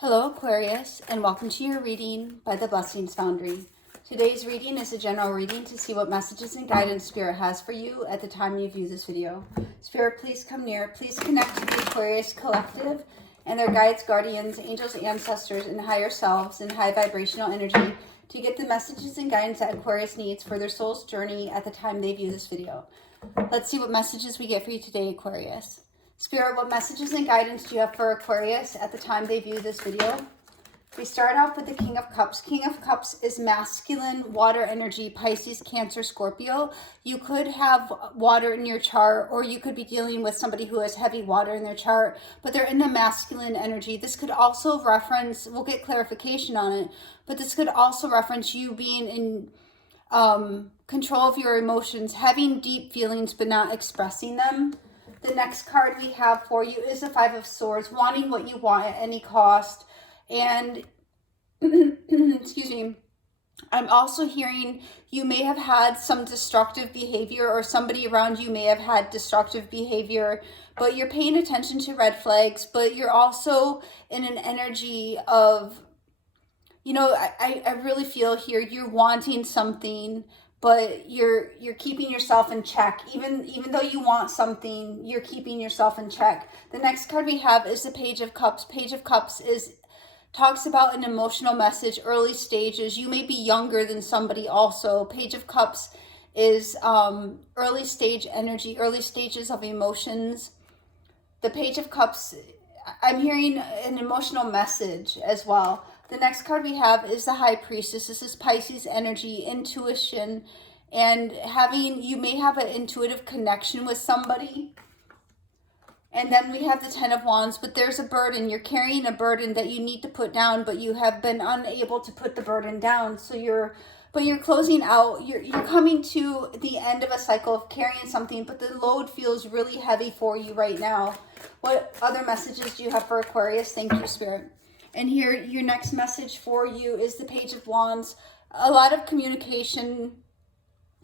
Hello Aquarius, and welcome to your reading by the Blessings Foundry. Today's reading is a general reading to see what messages and guidance Spirit has for you at the time you view this video. Spirit, please come near. Please connect to the Aquarius collective and their guides, guardians, angels, ancestors, and higher selves in high vibrational energy to get the messages and guidance that Aquarius needs for their soul's journey at the time they view this video. Let's see what messages we get for you today, Aquarius. Spirit, what messages and guidance do you have for Aquarius at the time they view this video? We start off with the King of Cups. King of Cups is masculine water energy, Pisces, Cancer, Scorpio. You could have water in your chart, or you could be dealing with somebody who has heavy water in their chart, but they're in the masculine energy. This could also reference, we'll get clarification on it, but this could also reference you being in control of your emotions, having deep feelings but not expressing them. The next card we have for you is the Five of Swords, wanting what you want at any cost. And, excuse me, I'm also hearing you may have had some destructive behavior, or somebody around you may have had destructive behavior, but you're paying attention to red flags, but you're also in an energy of, you know, I really feel here you're wanting something, but you're keeping yourself in check. Even though you want something, you're keeping yourself in check. The next card we have is the Page of Cups. Page of Cups talks about an emotional message, early stages. You may be younger than somebody also. Page of Cups is early stage energy, early stages of emotions. The Page of Cups, I'm hearing an emotional message as well. The next card we have is the High Priestess. This is Pisces energy, intuition, and you may have an intuitive connection with somebody. And then we have the Ten of Wands, but there's a burden. You're carrying a burden that you need to put down, but you have been unable to put the burden down. So you're closing out. You're coming to the end of a cycle of carrying something, but the load feels really heavy for you right now. What other messages do you have for Aquarius? Thank you, Spirit. And here, your next message for you is the Page of Wands. A lot of communication.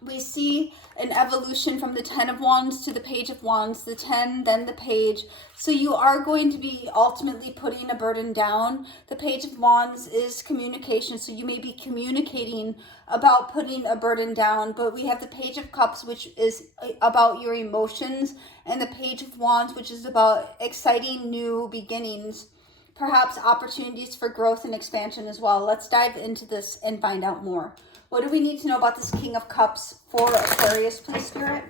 We see an evolution from the Ten of Wands to the Page of Wands, the 10, then the Page. So you are going to be ultimately putting a burden down. The Page of Wands is communication, so you may be communicating about putting a burden down. But we have the Page of Cups, which is about your emotions, and the Page of Wands, which is about exciting new beginnings. Perhaps opportunities for growth and expansion as well. Let's dive into this and find out more. What do we need to know about this King of Cups for Aquarius, please, Spirit?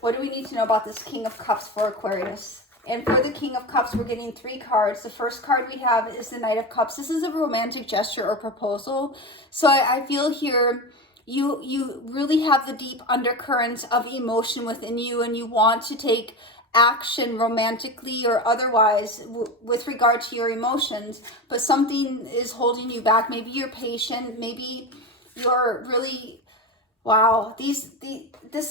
What do we need to know about this King of Cups for Aquarius? And for the King of Cups, we're getting 3 cards. The first card we have is the Knight of Cups. This is a romantic gesture or proposal. So I feel here you really have the deep undercurrents of emotion within you, and you want to take action romantically or otherwise with regard to your emotions, but something is holding you back. Maybe you're patient, maybe you're really, wow, this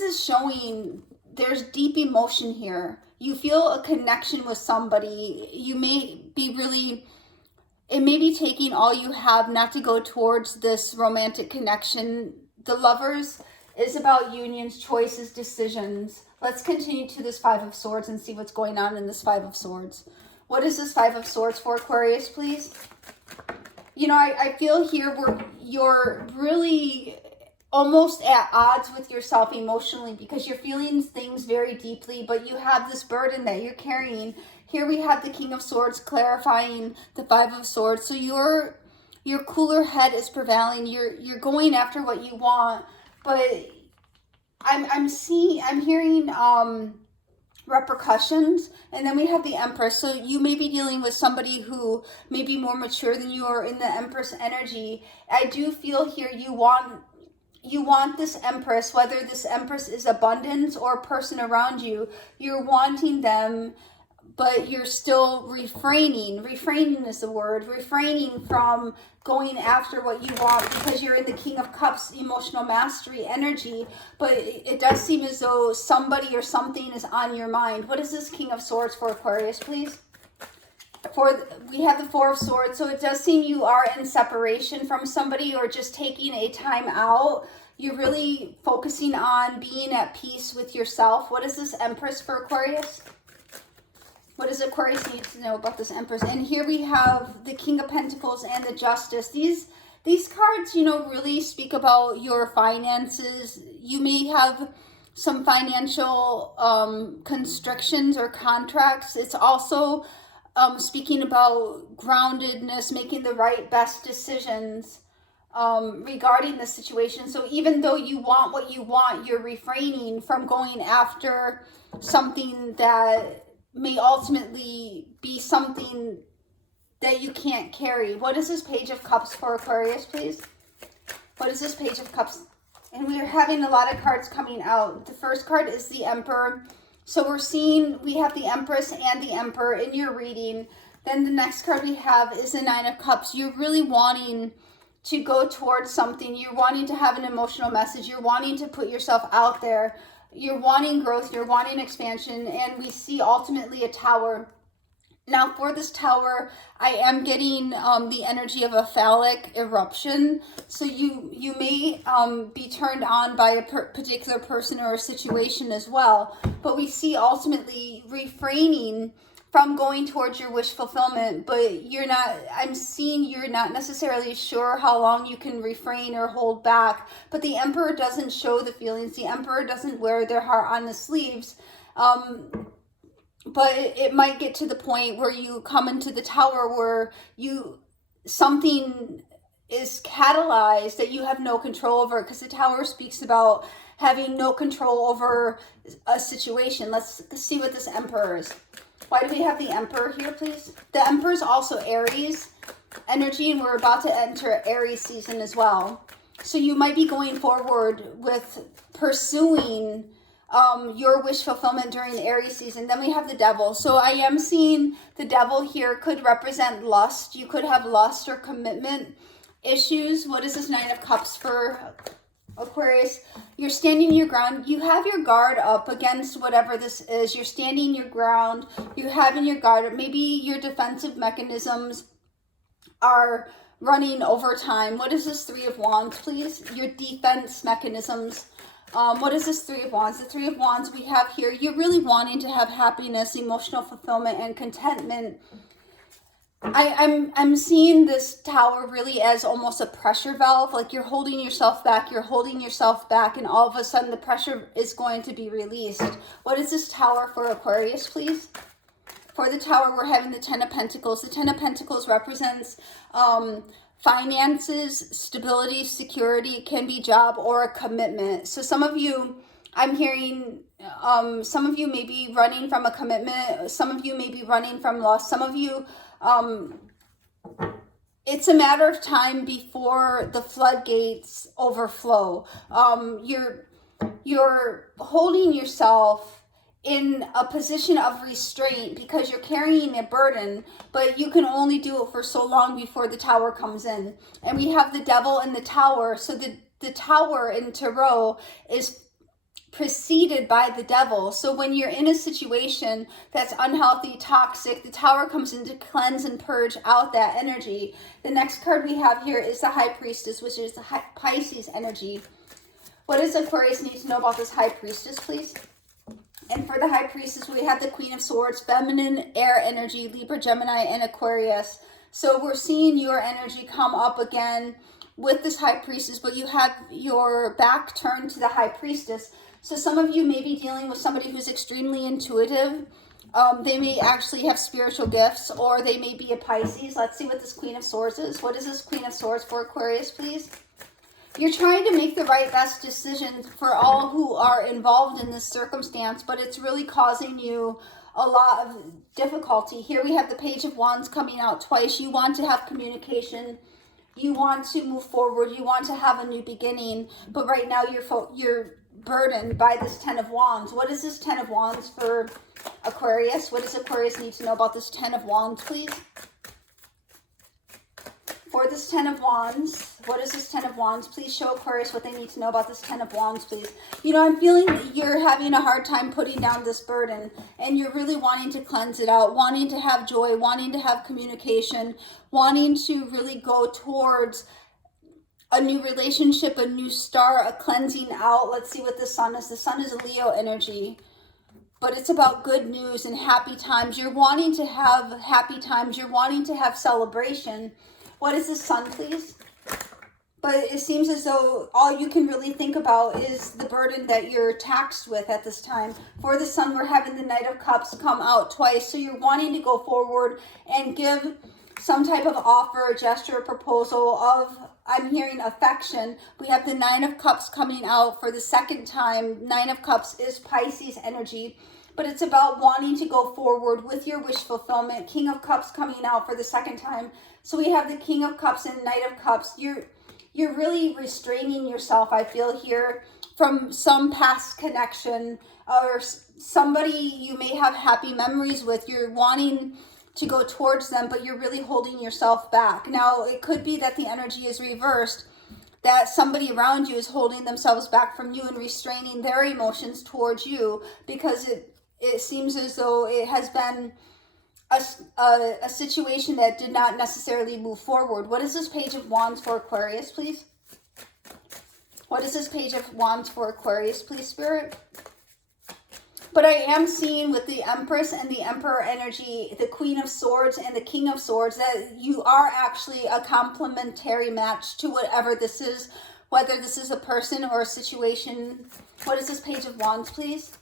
is showing there's deep emotion here. You feel a connection with somebody. You may be really, it may be taking all you have not to go towards this romantic connection. The Lovers is about unions, choices, decisions. Let's continue to this Five of Swords and see what's going on in this Five of Swords. What is this Five of Swords for Aquarius, please? You know, I feel here you're really almost at odds with yourself emotionally because you're feeling things very deeply, but you have this burden that you're carrying. Here we have the King of Swords clarifying the Five of Swords. So your cooler head is prevailing. You're going after what you want, but I'm hearing repercussions. And then we have the Empress. So you may be dealing with somebody who may be more mature than you are in the Empress energy. I do feel here you want this Empress, whether this Empress is abundance or a person around you, you're wanting them, but you're still refraining is the word, refraining from going after what you want because you're in the King of Cups emotional mastery energy. But it does seem as though somebody or something is on your mind. What is this King of Swords for Aquarius, please? We have the Four of Swords, so it does seem you are in separation from somebody or just taking a time out. You're really focusing on being at peace with yourself. What is this Empress for Aquarius? What does Aquarius need to know about this Empress? And here we have the King of Pentacles and the Justice. These cards, you know, really speak about your finances. You may have some financial constrictions or contracts. It's also speaking about groundedness, making the right, best decisions regarding the situation. So even though you want what you want, you're refraining from going after something that may ultimately be something that you can't carry. What is this Page of Cups for Aquarius, please? What is this Page of Cups? And we are having a lot of cards coming out. The first card is the Emperor. So we're seeing, we have the Empress and the Emperor in your reading. Then the next card we have is the Nine of Cups. You're really wanting to go towards something. You're wanting to have an emotional message. You're wanting to put yourself out there. You're wanting growth. You're wanting expansion. And we see ultimately a Tower. Now for this Tower, I am getting the energy of a phallic eruption. So you may be turned on by a particular person or a situation as well. But we see ultimately refraining from going towards your wish fulfillment, but you're not, I'm seeing you're not necessarily sure how long you can refrain or hold back. But the Emperor doesn't show the feelings. The Emperor doesn't wear their heart on the sleeves. But it might get to the point where you come into the Tower where something is catalyzed that you have no control over, because the Tower speaks about having no control over a situation. Let's see what this Emperor is. Why do we have the Emperor here, please? The Emperor is also Aries energy, and we're about to enter Aries season as well. So you might be going forward with pursuing your wish fulfillment during Aries season. Then we have the Devil. So I am seeing the Devil here could represent lust. You could have lust or commitment issues. What is this Nine of Cups for Aquarius? You're standing your ground. You have your guard up against whatever this is. You're standing your ground. You're having your guard up. Maybe your defensive mechanisms are running overtime. What is this Three of Wands, please? Your defense mechanisms. What is this Three of Wands? The Three of Wands we have here, you're really wanting to have happiness, emotional fulfillment, and contentment. I'm seeing this Tower really as almost a pressure valve. Like you're holding yourself back, and all of a sudden the pressure is going to be released. What is this Tower for Aquarius, please? For the Tower, we're having the Ten of Pentacles. The Ten of Pentacles represents finances, stability, security. It can be job or a commitment. So some of you, I'm hearing, some of you may be running from a commitment. Some of you may be running from loss. Some of you, it's a matter of time before the floodgates overflow. You're holding yourself in a position of restraint because you're carrying a burden, but you can only do it for so long before the Tower comes in. And we have the Devil and the Tower. So the Tower in Tarot is preceded by the Devil. So when you're in a situation that's unhealthy, toxic, the Tower comes in to cleanse and purge out that energy. The next card we have here is the High Priestess, which is the Pisces energy. What does Aquarius need to know about this High Priestess, please? And for the High Priestess, we have the Queen of Swords, feminine, air energy, Libra, Gemini, and Aquarius. So we're seeing your energy come up again with this High Priestess, but you have your back turned to the High Priestess. So some of you may be dealing with somebody who's extremely intuitive. They may actually have spiritual gifts, or they may be a Pisces. Let's see what this Queen of Swords is. What is this Queen of Swords for Aquarius, please? You're trying to make the right, best decision for all who are involved in this circumstance, but it's really causing you a lot of difficulty. Here we have the Page of Wands coming out twice. You want to have communication. You want to move forward. You want to have a new beginning, but right now you're burdened by this Ten of Wands. What is this Ten of Wands for Aquarius? What does Aquarius need to know about this Ten of Wands, please? For this Ten of Wands, what is this Ten of Wands? Please show Aquarius what they need to know about this Ten of Wands, please. You know, I'm feeling that you're having a hard time putting down this burden, and you're really wanting to cleanse it out, wanting to have joy, wanting to have communication, wanting to really go towards a new relationship, a new start, a cleansing out. Let's see what the Sun is. The Sun is a Leo energy. but it's about good news and happy times. You're wanting to have happy times. You're wanting to have celebration. What is the Sun, please? But it seems as though all you can really think about is the burden that you're taxed with at this time. For the Sun, we're having the Knight of Cups come out twice. So you're wanting to go forward and give some type of offer, gesture, proposal of, I'm hearing affection. We have the Nine of Cups coming out for the second time. Nine of Cups is Pisces energy, but it's about wanting to go forward with your wish fulfillment. King of Cups coming out for the second time. So we have the King of Cups and Knight of Cups. You're really restraining yourself, I feel here, from some past connection or somebody you may have happy memories with. You're wanting to go towards them, but you're really holding yourself back. Now, it could be that the energy is reversed, that somebody around you is holding themselves back from you and restraining their emotions towards you, because it seems as though it has been a situation that did not necessarily move forward. What is this Page of Wands for Aquarius, please? What is this Page of Wands for Aquarius, please, Spirit? But I am seeing with the Empress and the Emperor energy, the Queen of Swords and the King of Swords, that you are actually a complementary match to whatever this is, whether this is a person or a situation. What is this Page of Wands, please?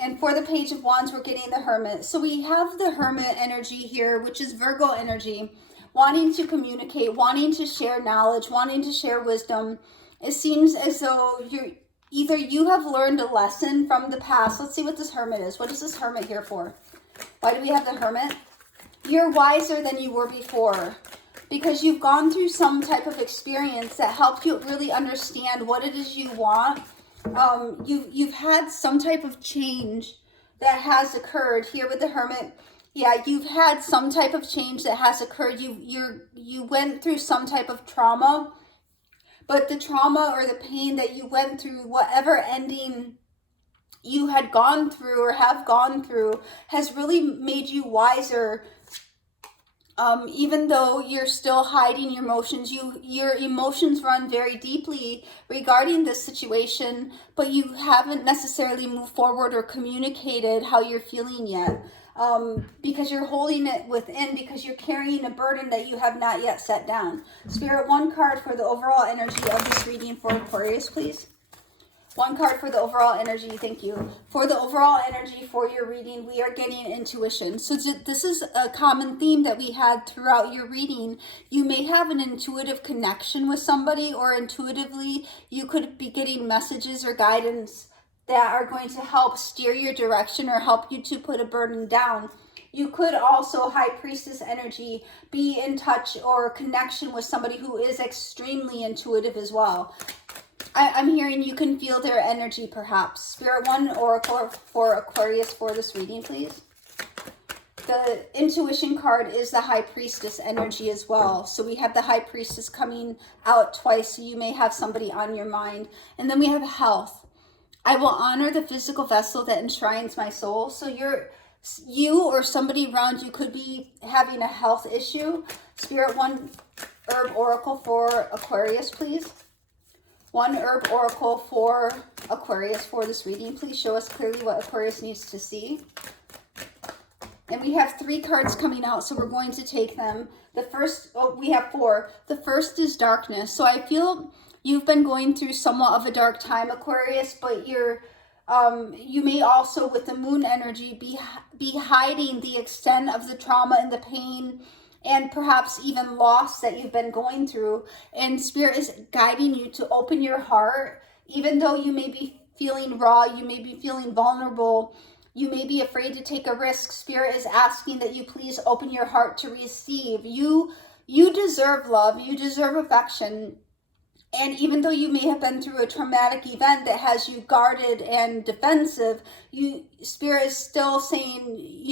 And for the Page of Wands, we're getting the Hermit. So we have the Hermit energy here, which is Virgo energy, wanting to communicate, wanting to share knowledge, wanting to share wisdom. It seems as though either you have learned a lesson from the past. Let's see what this Hermit is. What is this Hermit here for? Why do we have the Hermit? You're wiser than you were before, because you've gone through some type of experience that helped you really understand what it is you want. You've had some type of change that has occurred here with the Hermit. Yeah, you've had some type of change that has occurred. You went through some type of trauma, but the trauma or the pain that you went through, whatever ending you had gone through or have gone through, has really made you wiser. Even though you're still hiding your emotions, your emotions run very deeply regarding this situation, but you haven't necessarily moved forward or communicated how you're feeling yet, because you're holding it within, because you're carrying a burden that you have not yet set down. Spirit, one card for the overall energy of this reading for Aquarius, please. One card for the overall energy. Thank you. For the overall energy for your reading, we are getting intuition. So this is a common theme that we had throughout your reading. You may have an intuitive connection with somebody, or intuitively you could be getting messages or guidance that are going to help steer your direction or help you to put a burden down. You could also, High Priestess energy, be in touch or connection with somebody who is extremely intuitive as well. I'm hearing you can feel their energy, perhaps. Spirit, one oracle for Aquarius for this reading, please. The intuition card is the High Priestess energy as well. So we have the High Priestess coming out twice, so you may have somebody on your mind. And then we have health. I will honor the physical vessel that enshrines my soul. So you or somebody around you could be having a health issue. Spirit, one herb oracle for Aquarius, please. One herb oracle for Aquarius for this reading. Please show us clearly what Aquarius needs to see. And we have 3 cards coming out, so we're going to take them. The first, we have 4. The first is darkness. So I feel you've been going through somewhat of a dark time, Aquarius, but you may also, with the moon energy, be hiding the extent of the trauma and the pain and perhaps even loss that you've been going through. And Spirit is guiding you to open your heart. Even though you may be feeling raw, you may be feeling vulnerable, you may be afraid to take a risk, Spirit is asking that you please open your heart to receive. You deserve love, you deserve affection. And even though you may have been through a traumatic event that has you guarded and defensive, Spirit is still saying,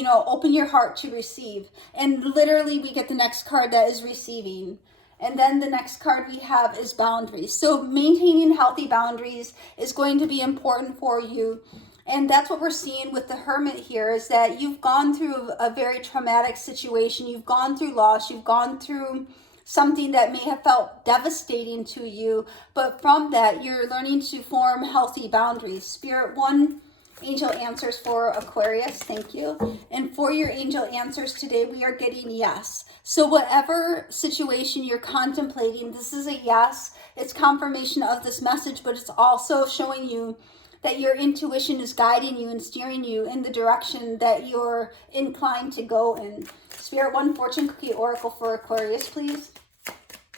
open your heart to receive. And literally we get the next card that is receiving. And then the next card we have is boundaries. So maintaining healthy boundaries is going to be important for you. And that's what we're seeing with the Hermit here, is that you've gone through a very traumatic situation. You've gone through loss. You've gone through something that may have felt devastating to you, but from that, you're learning to form healthy boundaries. Spirit, one angel answers for Aquarius. Thank you. And for your angel answers today, we are getting yes. So whatever situation you're contemplating, this is a yes. It's confirmation of this message, but it's also showing you that your intuition is guiding you and steering you in the direction that you're inclined to go in. Spirit, one fortune cookie oracle for Aquarius, please.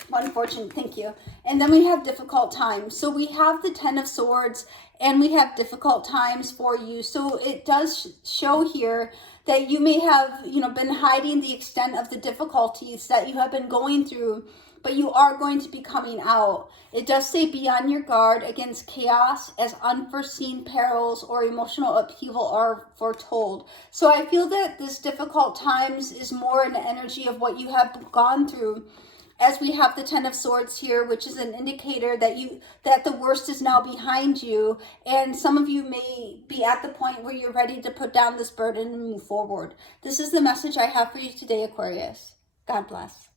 One fortune, thank you. And then we have difficult times. So we have the 10 of Swords and we have difficult times for you. So it does show here that you may have, been hiding the extent of the difficulties that you have been going through, but you are going to be coming out. It does say be on your guard against chaos as unforeseen perils or emotional upheaval are foretold. So I feel that this difficult times is more an energy of what you have gone through, as we have the 10 of Swords here, which is an indicator that the worst is now behind you. And some of you may be at the point where you're ready to put down this burden and move forward. This is the message I have for you today, Aquarius. God bless.